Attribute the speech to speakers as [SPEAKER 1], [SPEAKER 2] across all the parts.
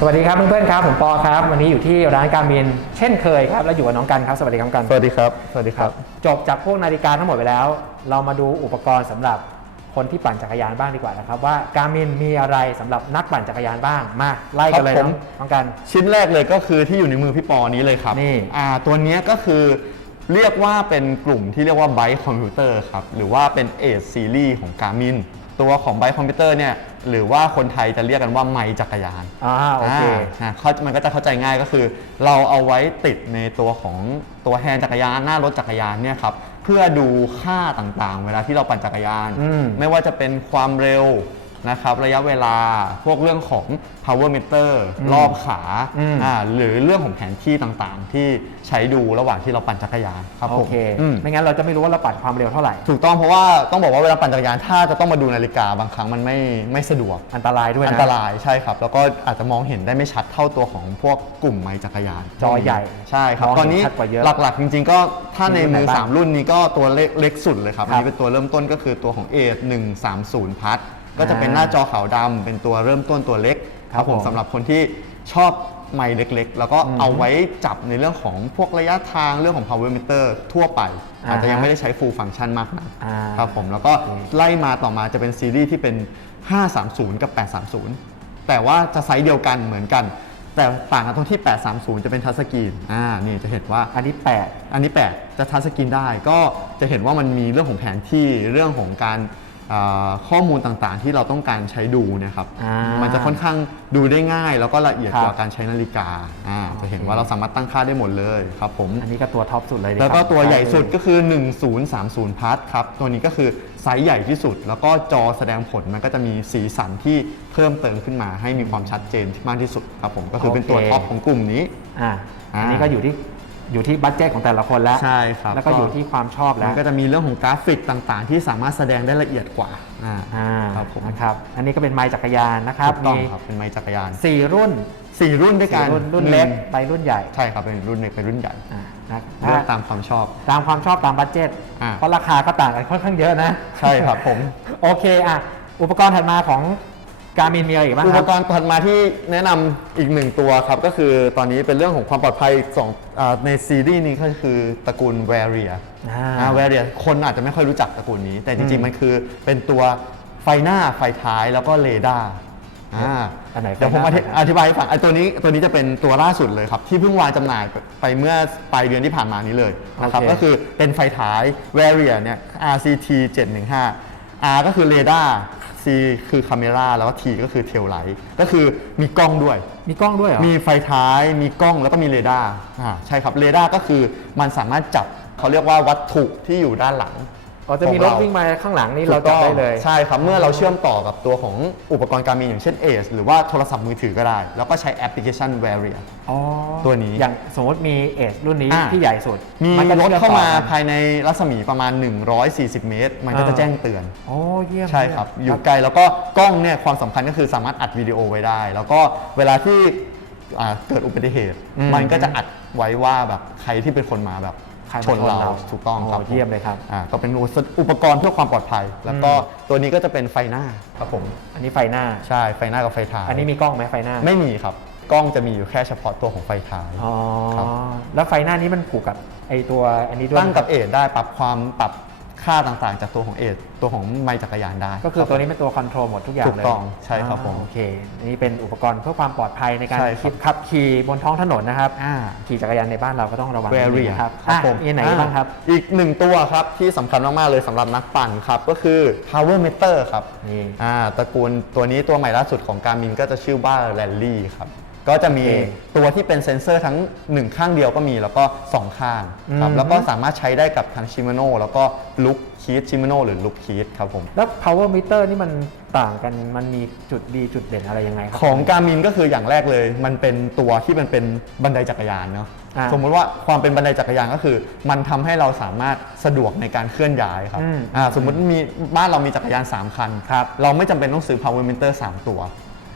[SPEAKER 1] สวัสดีครับเพื่อนๆครับผมปอครับ วันนี้อยู่ที่ร้านการมินเช่นเคยครับแล้วอยู่กับน้องกันครับสวัสดีครับกัน
[SPEAKER 2] สวัสดีครับสวัสดีครับ
[SPEAKER 1] จบจากพวกนาฬิกาทั้งหมดไปแล้ว เรามาดูอุปกรณ์สำหรับคนที่ปั่นจักรยานบ้างดีกว่านะครับ ว่าการมินมีอะไรสำหรับนักปั่นจักรยานบ้างมาไล่กันเลย
[SPEAKER 2] ครับ
[SPEAKER 1] น้
[SPEAKER 2] ผ
[SPEAKER 1] อง
[SPEAKER 2] ม
[SPEAKER 1] น้องกัน
[SPEAKER 2] ชิ้นแรกเลยก็คือที่อยู่ในมือพี่ปอนี้เลยครับ
[SPEAKER 1] นี่
[SPEAKER 2] อ่าตัวเนี้ยก็คือเรียกว่าเป็นกลุ่มที่เรียกว่า Byte Computer ครับหรือว่าเป็น a อ Series ของ Garmin ตัวของ Byte Computer เนี่ย หรือว่าคนไทยจะเรียกกันว่าไมค์จักรยาน
[SPEAKER 1] อ่าโอเค
[SPEAKER 2] อ่าเขามันก็จะเข้าใจง่ายก็คือ เราเอาไว้ติดในตัวของตัวแฮนด์จักรยานหน้ารถจักรยานเนี่ยครับเพื่อดูค่าต่างๆ เวลาที่เราปั่นจักรยาน
[SPEAKER 1] อืม
[SPEAKER 2] ไม่ว่าจะเป็นความเร็ว นะครับระยะเวลาพวกเรื่องของ power meter รอบขา
[SPEAKER 1] อืม
[SPEAKER 2] อ่าหรือเรื่องของแผนที่ต่างๆ ที่ใช้ดูระหว่างที่เราปั่นจักรยานครับ
[SPEAKER 1] โอ
[SPEAKER 2] ผม
[SPEAKER 1] เค
[SPEAKER 2] อืม
[SPEAKER 1] ไม่งั้นเราจะไม่รู้ว่าเราปั่นความเร็วเท่าไหร่
[SPEAKER 2] ถูกต้องเพราะว่าต้องบอกว่าเวลาปั่นจักรยานถ้าจะต้องมาดูนาฬิกาบางครั้งมันไม่ไม่สะดวก
[SPEAKER 1] อันตรายด้วยนะ
[SPEAKER 2] อันตรายใช่ครับ แล้วก็อาจจะมองเห็นได้ไม่ชัดเท่าตัวของพวกกลุ่มไม้จักรยาน
[SPEAKER 1] จอใหญ่
[SPEAKER 2] ใช่ครับ
[SPEAKER 1] มองเห็น
[SPEAKER 2] ตอนนี้
[SPEAKER 1] ชัดกว่าเยอะ
[SPEAKER 2] หลักๆ จริงๆ ก็ถ้าในมือ
[SPEAKER 1] มีรุ่นไหนบ้าง
[SPEAKER 2] 3 รุ่นนี้ก็ตัวเล็กเล็กสุดเลยครับ
[SPEAKER 1] ครับ
[SPEAKER 2] อันนี้เป็นตัวเริ่มต้นก็คือตัวของ A 130พัท ก็จะเป็น
[SPEAKER 1] อ่า
[SPEAKER 2] หน้าจอขาวดำเป็นตัวเริ่มต้นตัวเล็ก
[SPEAKER 1] ครับผม
[SPEAKER 2] สำหรับคนที่ชอบไม้เล็ก ๆ แล้วก็เอาไว้จับในเรื่องของพวกระยะทางเรื่องของ power meter ทั่วไป อาจจะยังไม่ได้ใช้ full function มากนัก
[SPEAKER 1] อ่า
[SPEAKER 2] ครับผมแล้วก็ไล่มาต่อมาจะเป็นซีรีส์ที่เป็น 530 กับ 830 แต่ว่าจะไซส์เดียวกันเหมือนกัน แต่ต่างกันตรงที่ 830 จะเป็นทัชสกรีนอ่านี่จะเห็นว่า
[SPEAKER 1] อันนี้
[SPEAKER 2] อันนี้ 8 จะทัชสกรีนได้ก็จะเห็นว่ามันมีเรื่องของแผนที่เรื่องของการอ่า ข้อมูลต่างๆ ที่เราต้องการใช้ดูเนะครับ
[SPEAKER 1] อ่ามั
[SPEAKER 2] มันจะค่อนข้างดูได้ง่าย แล้วก็ละเอียด
[SPEAKER 1] ครับ
[SPEAKER 2] กว่าการใช้นาฬิกาอ่าจะเห็นว่าเราสามารถตั้งค่าได้หมดเลยครับผม
[SPEAKER 1] 8อันนี้ก็ตัวท็อปสุดเลยดิ
[SPEAKER 2] แล้วก็
[SPEAKER 1] ครับ
[SPEAKER 2] ตัวใหญ่สุดก็คือ 1030พัทครับ ตัวนี้ก็คือไซส์ใหญ่ที่สุด แล้วก็จอแสดงผลมันก็จะมีสีสันที่เพิ่มเติมขึ้นมา ให้มีความชัดเจนที่มากที่สุดครับผม ก็คือเป็นตัว
[SPEAKER 1] โอเค
[SPEAKER 2] ท็อปของกลุ่มนี้
[SPEAKER 1] อ่า
[SPEAKER 2] อ่า
[SPEAKER 1] อันนี้ก็อยู่ที่ อยู่ที่บัตเจตของแต่ละคนแล้ว
[SPEAKER 2] ใช่ครับ
[SPEAKER 1] แล้วก็อยู่ที่ความชอบแล้
[SPEAKER 2] มั
[SPEAKER 1] ว
[SPEAKER 2] นก็จะมีเรื่องของกราฟิกต่างๆ ที่สามารถแสดงได้ละเอียดกว่าอ่า
[SPEAKER 1] อ่า
[SPEAKER 2] ครับผม
[SPEAKER 1] นะครับ อันนี้ก็เป็นไม้จักรยานนะครับ
[SPEAKER 2] ถูกต้อง
[SPEAKER 1] มี
[SPEAKER 2] ครับเป็นไม้จักรยาน
[SPEAKER 1] สี่รุ่น
[SPEAKER 2] สี่รุ่นด้วยกั
[SPEAKER 1] สี่
[SPEAKER 2] น
[SPEAKER 1] รุ่นรุ่นเล็ก
[SPEAKER 2] อืม
[SPEAKER 1] ไปรุ่นใหญ่
[SPEAKER 2] ใช่ครับ เป็นรุ่นเล็กเป็นรุ่นใหญ่
[SPEAKER 1] อ่านะ
[SPEAKER 2] เลือกตามความชอบ
[SPEAKER 1] ตามความชอบตามบัตเจต
[SPEAKER 2] อ่า
[SPEAKER 1] เพราะราคาก็ต่างกันค่อนข้างเยอะนะ
[SPEAKER 2] ใช่ครับผม
[SPEAKER 1] โอเคอะอุปกรณ์ถัดมาของ การมินมีอะไรอีกบ้าง
[SPEAKER 2] อุ
[SPEAKER 1] ค
[SPEAKER 2] ป
[SPEAKER 1] รับ
[SPEAKER 2] กรณ์ถัดมาที่แนะนำอีกหนึ่งตัวครับ ก็คือตอนนี้เป็นเรื่องของความปลอดภัยสองอาในซีรีส์นี้ก็คือตระกูล v a r i a
[SPEAKER 1] อ่า
[SPEAKER 2] v a r i a คนอาจจะไม่ค่อยรู้จักตระกูลนี้ แต่จ
[SPEAKER 1] อื
[SPEAKER 2] ริง
[SPEAKER 1] ม
[SPEAKER 2] ๆมันคือเป็นตัวไฟหน้าไฟท้ายแล้วก็เรดาร์อ่า
[SPEAKER 1] อันไหนไฟ
[SPEAKER 2] เดี๋ยวผม
[SPEAKER 1] หน้า
[SPEAKER 2] อธิ
[SPEAKER 1] ไฟท้าย
[SPEAKER 2] อธิบายให้ฟังไอ้ตัวนี้ตัวนี้จะเป็นตัวล่าสุดเลยครับ ที่เพิ่งวางจำหน่ายไปเมื่อปลายเดือนที่ผ่านมานี้เลยนะครับ
[SPEAKER 1] โอเค
[SPEAKER 2] ก็คือเป็นไฟท้าย v a r i a เนี่ย RCT 715 R ก็คือเรดาร์ C คือคาเมราแล้วก็ T ก็คือเทลไลท์ก็คือมีกล้องด้วย
[SPEAKER 1] มีกล้องด้วยเหรอ
[SPEAKER 2] มีไฟท้าย มีกล้องแล้วก็มีเรดาร์อ่าใช่ครับ เรดาร์ก็คือมันสามารถจับเขาเรียกว่าวัตถุที่อยู่ด้านหลัง
[SPEAKER 1] อ๋อจะมี
[SPEAKER 2] ข
[SPEAKER 1] ร
[SPEAKER 2] อ
[SPEAKER 1] ถ
[SPEAKER 2] เา
[SPEAKER 1] วิ่งมาข้างหลังนี่เราจับได้เลย
[SPEAKER 2] ใช่ครับเมื่อเราเชื่อมต่อกับตัวของอุปกรณ์การมีอย่างเช่น ACE หรือว่าโทรศัพท์มือถือก็ได้ แล้วก็ใช้แอปพลิเคชัน Varia
[SPEAKER 1] อ๋อ
[SPEAKER 2] ตัวนี้
[SPEAKER 1] อย่างสมมติมีเอสรุ่นนี้
[SPEAKER 2] อ่า
[SPEAKER 1] ที่ใหญ่สุด
[SPEAKER 2] มี
[SPEAKER 1] นก็
[SPEAKER 2] รถ
[SPEAKER 1] ชื่อ
[SPEAKER 2] เข้ามา
[SPEAKER 1] ต่อกัน
[SPEAKER 2] ภายในรัศมีประมาณ 140 เมตร มันก็จะ
[SPEAKER 1] อ่า
[SPEAKER 2] แจ้งเตือน
[SPEAKER 1] โอ้เยี่ยม
[SPEAKER 2] ใช่ครับ
[SPEAKER 1] เอ
[SPEAKER 2] ยู่ไกลแล้วก็กล้องเนี่ยความสำคัญก็คือสามารถอัดวิดีโอไว้ได้ แล้วก็เวลาที่อ่าเกิดอุบัติเหตุ
[SPEAKER 1] อืม
[SPEAKER 2] มันก็จะอัดไว้ว่าแบบใครที่เป็นคนมาแบบ
[SPEAKER 1] ใครมา
[SPEAKER 2] ชน
[SPEAKER 1] ชนเรา
[SPEAKER 2] เราถูกต้องครับ
[SPEAKER 1] โอ้เยี่ยมเลยครับ
[SPEAKER 2] อ่าก็เป็นอุปกรณ์เพื่อความปลอดภัย แล้วก็ตัวนี้ก็จะเป็นไฟหน้าครับผม
[SPEAKER 1] อันนี้ไฟหน้า
[SPEAKER 2] ใช่ไฟหน้ากับไฟท้าย
[SPEAKER 1] อันนี้มีกล้องไหมไฟหน้า
[SPEAKER 2] ไม่มีครับกล้องจะมีอยู่แค่เฉพาะตัวของไฟท้าย
[SPEAKER 1] อ๋อ
[SPEAKER 2] ครับ
[SPEAKER 1] แล้วไฟหน้านี้มันผูกกับไอตัวอันนี้ด้วย
[SPEAKER 2] ตั้งกับเอทได้ปรับความปรับ ค่าต่างๆ จากตัวของเอทตัวของไมค์จักรยานได้
[SPEAKER 1] ก็คือ
[SPEAKER 2] รับ
[SPEAKER 1] ตัวนี้เป็นตัวคอนโทรลหมดทุกอย่าง
[SPEAKER 2] ถูก
[SPEAKER 1] เลย
[SPEAKER 2] ต้องใช่ครับผม
[SPEAKER 1] อ่าโอเคอันนี่เป็นอุปกรณ์เพื่อความปลอดภัยในการ
[SPEAKER 2] ใช่ครับ
[SPEAKER 1] ขี่ขับขี่บนท้องถนนนะครับ
[SPEAKER 2] อ่า
[SPEAKER 1] ขี่จักรยานในบ้านเราก็ต้องระวัง
[SPEAKER 2] แว
[SPEAKER 1] นิดนึ
[SPEAKER 2] รี
[SPEAKER 1] งนะครับ
[SPEAKER 2] ครับ
[SPEAKER 1] อะ
[SPEAKER 2] ผม
[SPEAKER 1] มีไหนบ้างครับ
[SPEAKER 2] อีกหนึ่งตัวครับที่สำคัญมาก ๆ เลยสำหรับนักปั่นครับ ก็คือ power meter ครับ
[SPEAKER 1] นี่
[SPEAKER 2] อ่าตระกูลตัวนี้ตัวใหม่ล่าสุดของการมินก็จะชื่อว่า rally ครับ ก็จะมี
[SPEAKER 1] โอเค
[SPEAKER 2] ตัวที่เป็นเซ็นเซอร์ทั้ง 1 ข้างเดียวก็มีแล้วก็ 2 ข้างครับ
[SPEAKER 1] อืม
[SPEAKER 2] แล้วก็สามารถใช้ได้กับทั้งชิม a โนแล้วก็ลุกคีดชิม a โนหรือลุกคีดครับผม
[SPEAKER 1] แล้ว power meter นี่มันต่างกันมันมีจุดดีจุดเด่นอะไรยังไงครั
[SPEAKER 2] ของการมินก็คืออย่างแรกเลย มันเป็นตัวที่มันเป็นบันไดจักรยานเนาะ
[SPEAKER 1] อ่า
[SPEAKER 2] สมมุติว่าความเป็นบันไดจักรยานก็คือ มันทำให้เราสามารถสะดวกในการเคลื่อนย้ายครับ
[SPEAKER 1] อืม
[SPEAKER 2] อ่าสมมุติมีบ้านเรามีจักรยาน 3 คัน
[SPEAKER 1] ครับ
[SPEAKER 2] เราไม่จำเป็นต้องซื้อ power meter 3 ตัว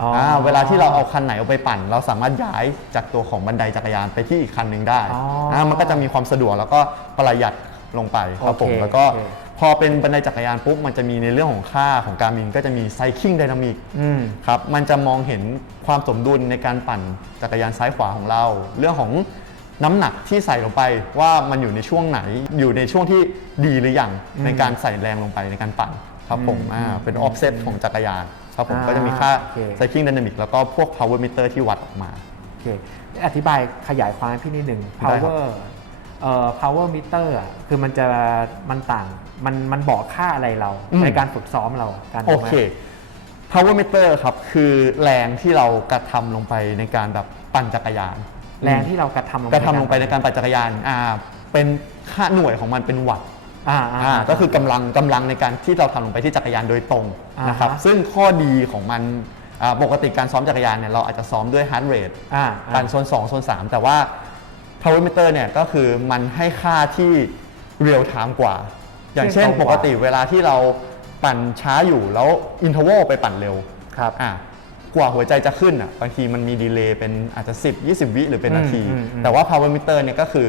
[SPEAKER 1] อ๋ออ่า
[SPEAKER 2] เวลาที่เราเอาคันไหนเอาไปปั่น เราสามารถย้ายจากตัวของบันไดจักรยานไปที่อีกคันหนึ่งได้
[SPEAKER 1] อ๋ออ่า
[SPEAKER 2] มันก็จะมีความสะดวกแล้วก็ประหยัดลงไปครับผม
[SPEAKER 1] โอเค
[SPEAKER 2] แล้วก็
[SPEAKER 1] โอเค
[SPEAKER 2] พอเป็นบันไดจักรยานปุ๊บมันจะมีในเรื่องของค่าของการมินก็จะมีไซคลิงไดนามิก
[SPEAKER 1] อืม
[SPEAKER 2] ครับมันจะมองเห็นความสมดุลในการปั่นจักรยานซ้ายขวาของเรา เรื่องของน้ำหนักที่ใส่ลงไปว่ามันอยู่ในช่วงไหน อยู่ในช่วงที่ดีหรือยัง
[SPEAKER 1] อืม
[SPEAKER 2] ในการใส่แรงลงไปในการปั่นครับผม
[SPEAKER 1] อืม
[SPEAKER 2] อ่าเป็นออฟเซตของจักรยาน ครับผม
[SPEAKER 1] อ่า
[SPEAKER 2] ก็จะมีค่า
[SPEAKER 1] โอเค
[SPEAKER 2] ไซคลิงไดนามิกแล้วก็พวก power meter ที่วัดออกมา
[SPEAKER 1] โอเคอธิบายขยายความให้พี่นิดหนึ่ง
[SPEAKER 2] ได้ครับ
[SPEAKER 1] power เอ่อ power meter อะคือมันจะมันต่างมันมันบอกค่าอะไรเรา
[SPEAKER 2] อืม
[SPEAKER 1] ในการฝึกซ้อมเราการ
[SPEAKER 2] โอ
[SPEAKER 1] ทำงาน
[SPEAKER 2] เค power meter ครับ คือแรงที่เรากระทำลงไปในการแบบปั่นจักรยาน
[SPEAKER 1] แรงที่เรากระทำลง
[SPEAKER 2] กระทำลงไปในการปั่นจักรยาน อ่า เป็นค่าหน่วยของมันเป็นวัตต์
[SPEAKER 1] อ่า
[SPEAKER 2] อ่าก็คือกำลังกำลังในการที่เราทำลงไปที่จักรยานโดยตรง
[SPEAKER 1] อ่าฮะ
[SPEAKER 2] นะครับซึ่งข้อดีของมันอ่าปกติการซ้อมจักรยานเนี่ยเราอาจจะซ้อมด้วย heart rate
[SPEAKER 1] อ่า
[SPEAKER 2] ปั่นโซน2โซน3 แต่ว่า power meter เนี่ยก็คือมันให้ค่าที่เรียลไทม์กว่า อย่างเช่นปกติเวลาที่เราปั่นช้าอยู่แล้วอินเทอร์วลไปปั่นเร็ว
[SPEAKER 1] ครับ
[SPEAKER 2] อะกว่าหัวใจจะขึ้นอะบางทีมันมีดีเลย์เป็นอาจจะ 10 20 วิหรือเป็นนาที
[SPEAKER 1] อืมอืมอืม
[SPEAKER 2] แต่ว่า power meter เนี่ยก็คือ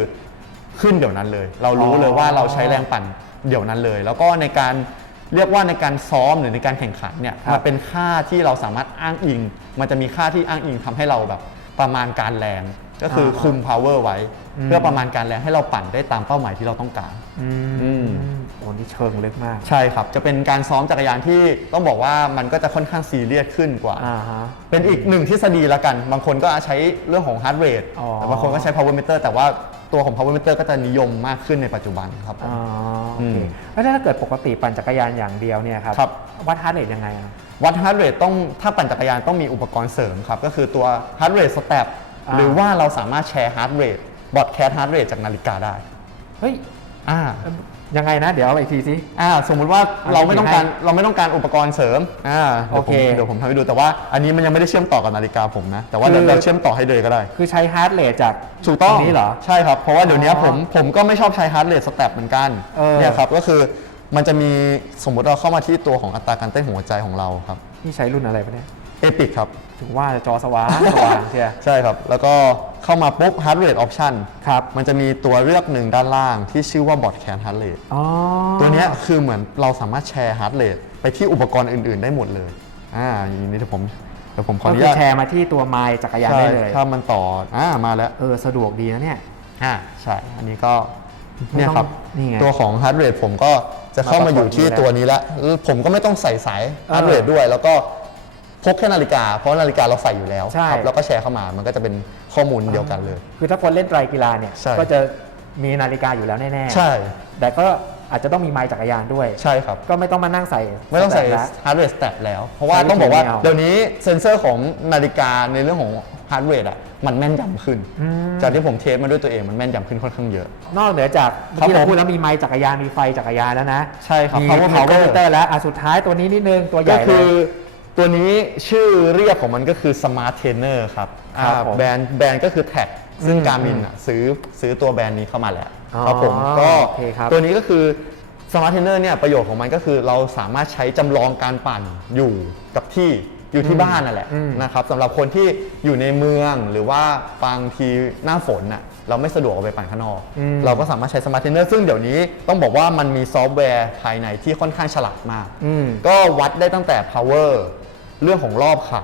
[SPEAKER 2] ขึ้นเดี๋ยวนั้นเลย เรารู้
[SPEAKER 1] อ๋อ
[SPEAKER 2] เลยว่าเราใช้แรงปั่นเดี๋ยวนั้นเลย แล้วก็ในการเรียกว่าในการซ้อมหรือในการแข่งขันเนี่ย
[SPEAKER 1] ครับ
[SPEAKER 2] มันเป็นค่าที่เราสามารถอ้างอิง มันจะมีค่าที่อ้างอิงทำให้เราแบบประมาณการแรง ก็คืออาคุม power ไว้
[SPEAKER 1] อืม
[SPEAKER 2] เพื่อประมาณการแรงให้เราปั่นได้ตามเป้าหมายที่เราต้องการ
[SPEAKER 1] อื
[SPEAKER 2] อื
[SPEAKER 1] ม
[SPEAKER 2] ม
[SPEAKER 1] โอ้นี่เชิงลึกมาก
[SPEAKER 2] ใช่ครับ จะเป็นการซ้อมจักรยานที่ต้องบอกว่ามันก็จะค่อนข้างซีเรียสขึ้นกว่า
[SPEAKER 1] อ่าฮะ
[SPEAKER 2] เป็นอีกหนึ่งทฤษฎีละกัน บางคนก็ใช้เรื่องของ heart rate
[SPEAKER 1] อ๋อ
[SPEAKER 2] แต่บางคนก็ใช้ power meter แต่ว่า ตัวของ power meter ก็จะนิยมมากขึ้นในปัจจุบันครับผม
[SPEAKER 1] อ๋อโอ
[SPEAKER 2] อื
[SPEAKER 1] เค
[SPEAKER 2] ม
[SPEAKER 1] แล้วถ้าเกิดปกติปั่นจักรยานอย่างเดียวเนี่ยครับ
[SPEAKER 2] ครับ
[SPEAKER 1] วัดฮาร์ดเรทยังไงอะ
[SPEAKER 2] วัด heart rate ต้องถ้าปั่นจักรยานต้องมีอุปกรณ์เสริมครับ ก็คือตัว heart rate step
[SPEAKER 1] อ่า
[SPEAKER 2] หรือว่าเราสามารถแชร์ heart rate broadcast heart rate จากนาฬิกาได้
[SPEAKER 1] เฮ้ย
[SPEAKER 2] อ่า
[SPEAKER 1] ยังไงนะเดี๋ยวเอาอีกทีสิ
[SPEAKER 2] อ่าสมมุติว่า
[SPEAKER 1] เอา
[SPEAKER 2] เราไม่ต้องการ
[SPEAKER 1] ให้
[SPEAKER 2] เราไม่ต้องการอุปกรณ์เสริมอ่าเดี๋ยวผม
[SPEAKER 1] โอเค
[SPEAKER 2] เดี๋ยวผมทำให้ดูแต่ว่าอันนี้มันยังไม่ได้เชื่อมต่อกับนาฬิกาผมนะ แต่ว่าเดี๋ยว
[SPEAKER 1] คือ
[SPEAKER 2] เราเชื่อมต่อให้เลยก็ได้
[SPEAKER 1] คือใช้ฮาร์ดเรทจาก
[SPEAKER 2] ถูกต้อง
[SPEAKER 1] ตรงนี้เหรอ
[SPEAKER 2] ใช่ครับ เพราะว่าเดี๋ยวนี้
[SPEAKER 1] อ๋อ
[SPEAKER 2] ผมผมก็ไม่ชอบใช้ heart rate step เหมือนกัน
[SPEAKER 1] เออ
[SPEAKER 2] เนี่ยครับก็คือมันจะมีสมมุติเราเข้ามาที่ตัวของอัตราการเต้นของหัวใจของเราครับ
[SPEAKER 1] นี่ใช้รุ่นอะไรปะเนี่ย
[SPEAKER 2] เอพิกครับ
[SPEAKER 1] ถึงว่าจอสว่างสว่างเชียร์
[SPEAKER 2] ใช่ครับ แล้วก็เข้ามาปุ๊บ heart rate option
[SPEAKER 1] ครับ
[SPEAKER 2] มันจะมีตัวเลือกหนึ่งด้านล่างที่ชื่อว่า broadcast heart rate
[SPEAKER 1] อ๋อ
[SPEAKER 2] ตัวเนี้ยคือเหมือนเราสามารถแชร์ heart rate ไปที่อุปกรณ์อื่น ๆ ได้หมดเลย อ่าอย่างนี้เดี๋ยวผมเดี๋ยวผมขอ
[SPEAKER 1] ก็
[SPEAKER 2] อนุ
[SPEAKER 1] คือ
[SPEAKER 2] ญาต
[SPEAKER 1] แชร์มาที่ตัวไมล์จักรยาน
[SPEAKER 2] ใช่
[SPEAKER 1] ได้เลย
[SPEAKER 2] ถ้ามันต่ออ่ามาแล้ว
[SPEAKER 1] เออสะดวกดีนะเนี่ย
[SPEAKER 2] อ่าใช่ อันนี้ก็
[SPEAKER 1] ไม่ต้อง
[SPEAKER 2] เนี่ยครับ
[SPEAKER 1] นี่ไง
[SPEAKER 2] ตัวของ heart rate ผมก็จะเข้ามาอยู่ที่ตัวนี้ละแล้วผมก็ไม่ต้องใส่สาย heart
[SPEAKER 1] เออ
[SPEAKER 2] rate ด้วย แล้วก็ พกแค่นาฬิกา เพราะนาฬิกาเราใส่อยู่แล้ว
[SPEAKER 1] ใช่
[SPEAKER 2] ครับแล้วก็แชร์เข้ามามันก็จะเป็นข้อมูลเดียวกันเลย
[SPEAKER 1] คือถ้าคนเล่นไตรกีฬาเนี่ย
[SPEAKER 2] ใช่
[SPEAKER 1] ก็จะมีนาฬิกาอยู่แล้วแน่ๆ
[SPEAKER 2] ใช่
[SPEAKER 1] แต่ก็อาจจะต้องมีไมล์จักรยานด้วย
[SPEAKER 2] ใช่ครับ
[SPEAKER 1] ก็ไม่ต้องมานั่งใส่
[SPEAKER 2] ไม่ต้องใส่
[SPEAKER 1] แล้ว
[SPEAKER 2] heart rate stat แล้ว เพราะว่า
[SPEAKER 1] ใช้วิธี
[SPEAKER 2] ต้องบอกว่า
[SPEAKER 1] ไม่เอา
[SPEAKER 2] เดี๋ยวนี้เซ็นเซอร์ของนาฬิกาในเรื่องของ heart rate อะมันแม่นยำขึ้น
[SPEAKER 1] อืม
[SPEAKER 2] จากที่ผมเทสมาด้วยตัวเองมันแม่นยำขึ้นค่อนข้างเยอะ
[SPEAKER 1] นอกเหนือจากเมื่อกี้
[SPEAKER 2] ครั
[SPEAKER 1] เรา
[SPEAKER 2] บผม
[SPEAKER 1] พูดแล้วมีไมล์จักรยานมีไฟจักรยานแล้วนะ
[SPEAKER 2] ใช่ครับ
[SPEAKER 1] มี
[SPEAKER 2] power
[SPEAKER 1] power
[SPEAKER 2] meter
[SPEAKER 1] meter แล้วอะสุดท้ายตัวนี้นิดนึงตัวให
[SPEAKER 2] ก็
[SPEAKER 1] ญ่เล
[SPEAKER 2] คือย ตัวนี้ชื่อเรียกของมันก็คือ Smart Trainer ครับ
[SPEAKER 1] ครับ
[SPEAKER 2] อ่า
[SPEAKER 1] ผม
[SPEAKER 2] แบรนด์แบรนด์ก็คือ Tag ซึ่ง
[SPEAKER 1] อืม
[SPEAKER 2] การมินอะซื้อซื้อตัวแบรนด์นี้เข้ามาแล้ว
[SPEAKER 1] อ๋อ
[SPEAKER 2] ครับผมก็
[SPEAKER 1] โอเคครับ
[SPEAKER 2] ตัวนี้ก็คือ Smart Trainer เนี่ยประโยชน์ของมันก็คือเราสามารถใช้จำลองการปั่นอยู่กับที่อยู่ที่บ้านนั่นแหละ
[SPEAKER 1] อืม
[SPEAKER 2] นะครับสำหรับคนที่อยู่ในเมืองหรือว่าบางทีหน้าฝนน่ะเราไม่สะดวกออกไปปั่นข้างนอก
[SPEAKER 1] อืม
[SPEAKER 2] เราก็สามารถใช้ Smart Trainer ซึ่งเดี๋ยวนี้ต้องบอกว่ามันมีซอฟต์แวร์ภายในที่ค่อนข้างฉลาดมาก
[SPEAKER 1] อืม
[SPEAKER 2] ก็วัดได้ตั้งแต่ power เรื่องของรอบขา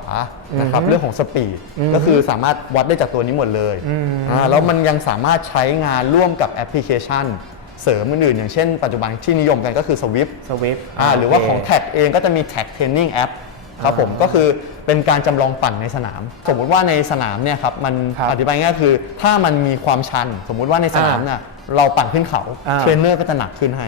[SPEAKER 2] นะครับ
[SPEAKER 1] อือฮึ
[SPEAKER 2] เรื่องของสปีด
[SPEAKER 1] อือฮึ
[SPEAKER 2] ก็คือสามารถวัดได้จากตัวนี้หมดเลย
[SPEAKER 1] อืม
[SPEAKER 2] อ่าแล้วมันยังสามารถใช้งานร่วมกับแอปพลิเคชัน เสริมอื่นๆอย่างเช่นปัจจุบันที่นิยมกันก็คือ Swift
[SPEAKER 1] สวิฟ
[SPEAKER 2] อ่าหรือว่าของ Tag เองก็จะมี Tag Training App ครับผม
[SPEAKER 1] อ่า
[SPEAKER 2] ก็คือเป็นการจำลองปั่นในสนาม สมมุติว่าในสนามเนี่ยครับมัน
[SPEAKER 1] ครับ
[SPEAKER 2] อธิบายง่ายๆคือ ถ้ามันมีความชัน สมมุติว่าในสนามเนี่ยเราปั่นขึ้นเขา
[SPEAKER 1] อ่า
[SPEAKER 2] เทรนเนอร์ก็จะหนักขึ้นให้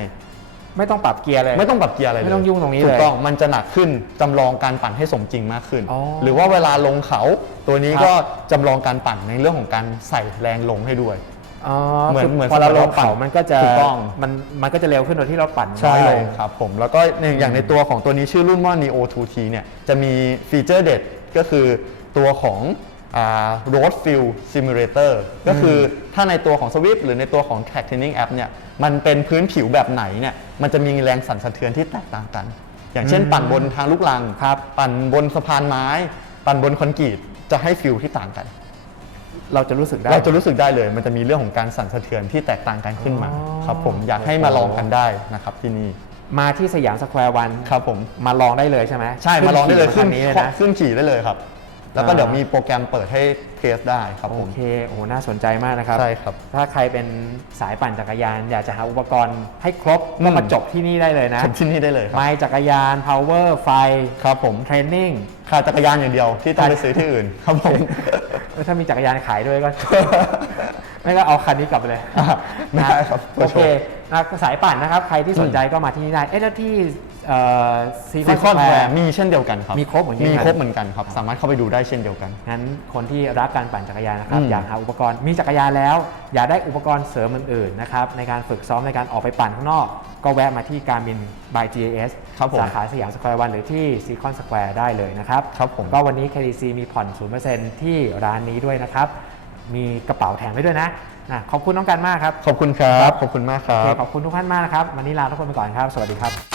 [SPEAKER 1] ไม่ต้องปรับเกียร์เลย
[SPEAKER 2] ไม่ต้องปรับเกียร์อะไรเลย
[SPEAKER 1] ไม่ต้องยุ่งตรงนี้
[SPEAKER 2] ถู
[SPEAKER 1] เล
[SPEAKER 2] ก
[SPEAKER 1] ย
[SPEAKER 2] ต้องมันจะหนักขึ้นจำลองการปั่นให้สมจริงมากขึ้น
[SPEAKER 1] อ๋อ
[SPEAKER 2] หรือว่าเวลาลงเขา ตัวนี้
[SPEAKER 1] ครับ
[SPEAKER 2] ก็จำลองการปั่นในเรื่องของการใส่แรงลงให้ด้วย
[SPEAKER 1] อ๋อ
[SPEAKER 2] เหมือน
[SPEAKER 1] คือ
[SPEAKER 2] เหมือน
[SPEAKER 1] พอเราลง
[SPEAKER 2] ปั่น
[SPEAKER 1] เขามันก็จะ
[SPEAKER 2] ถูกต้อง
[SPEAKER 1] มันมันก็จะเร็วขึ้นโดยที่เราปั่นน้
[SPEAKER 2] ใช่
[SPEAKER 1] อยลง
[SPEAKER 2] ครับผมแล้วก็ในอย่างในตัวของตัวนี้ชื่อรุ่นว่า Neo 2T เนี่ยจะมีฟีเจอร์เด็ดก็คือตัวของอ่า Road Field Simulator ก็คือถ้าในตัวของ Swift หรือในตัวของ Track Training App เนี่ยมันเป็นพื้นผิวแบบไหนเนี่ยมันจะมีแรงสั่นสะเทือนที่แตกต่างกัน อย่างเช่น
[SPEAKER 1] อืม
[SPEAKER 2] ปั่นบนทางลูกรัง
[SPEAKER 1] ครับ
[SPEAKER 2] ปั่นบนสะพานไม้ ปั่นบนคอนกรีตจะให้ฟิลที่ต่างกัน
[SPEAKER 1] เราจะรู้สึกได้
[SPEAKER 2] เราจะรู้สึกได้เลย มันจะมีเรื่องของการสั่นสะเทือนที่แตกต่างกันขึ้นมา
[SPEAKER 1] อ๋อ
[SPEAKER 2] ครับผมอยากให้มาลองกันได้นะครับที่นี่
[SPEAKER 1] มาที่สยามสแควร์วัน
[SPEAKER 2] ครับผม
[SPEAKER 1] มาลองได้เลยใช่ไหม
[SPEAKER 2] ใช่มาลองได้เลย
[SPEAKER 1] ขึ้
[SPEAKER 2] ขึ้
[SPEAKER 1] น
[SPEAKER 2] น
[SPEAKER 1] ขี่มาคันนี้เลยนะ
[SPEAKER 2] ขึ้นขี่ได้เลยครับ แล้วก็
[SPEAKER 1] อ่า
[SPEAKER 2] เดี๋ยวมีโปรแกรมเปิดให้เทสได้ครับ
[SPEAKER 1] โอ
[SPEAKER 2] ผม
[SPEAKER 1] เคโอ้โหน่าสนใจมากนะครับ
[SPEAKER 2] ใช่ครับ
[SPEAKER 1] ถ้าใครเป็นสายปั่นจักรยาน อยากจะหาอุปกรณ์ให้ครบ
[SPEAKER 2] อืม
[SPEAKER 1] ก็มาจบที่นี่ได้เลยนะ
[SPEAKER 2] จบที่นี่ได้เลยครับ
[SPEAKER 1] ไม้จักรยาน power ไฟ
[SPEAKER 2] ครับผม
[SPEAKER 1] เทรนนิ่ง
[SPEAKER 2] ขาดจักรยานอย่างเดียวที่ต้องไปซื้อที่อื่นครับผม
[SPEAKER 1] ถ้ามีจักรยานขายด้วยก็ ไม่ก็เอาคันนี้กลับไปเลย
[SPEAKER 2] อะได้ครับ
[SPEAKER 1] โอเคนะสายปั่นนะครับ ใครที่สนใจก็มาที่นี่ได้ เอ๊ะแล้วที่ ซี
[SPEAKER 2] ซี
[SPEAKER 1] ค
[SPEAKER 2] ค
[SPEAKER 1] อ
[SPEAKER 2] อนน
[SPEAKER 1] ส
[SPEAKER 2] แว
[SPEAKER 1] แคว
[SPEAKER 2] ร์
[SPEAKER 1] ร์
[SPEAKER 2] มีเช่นเดียวกันครับ
[SPEAKER 1] มีครบเหมือนกัน
[SPEAKER 2] มีครบเหมือนกันครับ สามารถเข้าไปดูได้เช่นเดียวกัน
[SPEAKER 1] งั้นคนที่รักการปั่นจักรยานนะครับ
[SPEAKER 2] อืม
[SPEAKER 1] อยากหาอุปกรณ์มีจักรยานแล้ว อยากได้อุปกรณ์เสริมอื่นๆนะครับในการฝึกซ้อมในการออกไปปั่นข้างนอก ก็แวะมาที่การบิน by GAS
[SPEAKER 2] ครับผม
[SPEAKER 1] สาขาสยามสแควร์วันหรือที่ซีคอนสแควร์ได้เลยนะครับ
[SPEAKER 2] ครับผม
[SPEAKER 1] ก็วันนี้ KDC มีผ่อน 0%ที่ร้านนี้ด้วยนะครับ มีกระเป๋าแถมให้ด้วยนะนะขอบคุณน้องกันมากครับ
[SPEAKER 2] ขอบคุณครับ ขอบคุณมากครั
[SPEAKER 1] โอเค
[SPEAKER 2] บ
[SPEAKER 1] ขอบคุณทุกท่านมากนะครับวันนี้ลาทุกคนไปก่อนครับ สวัสดีครับ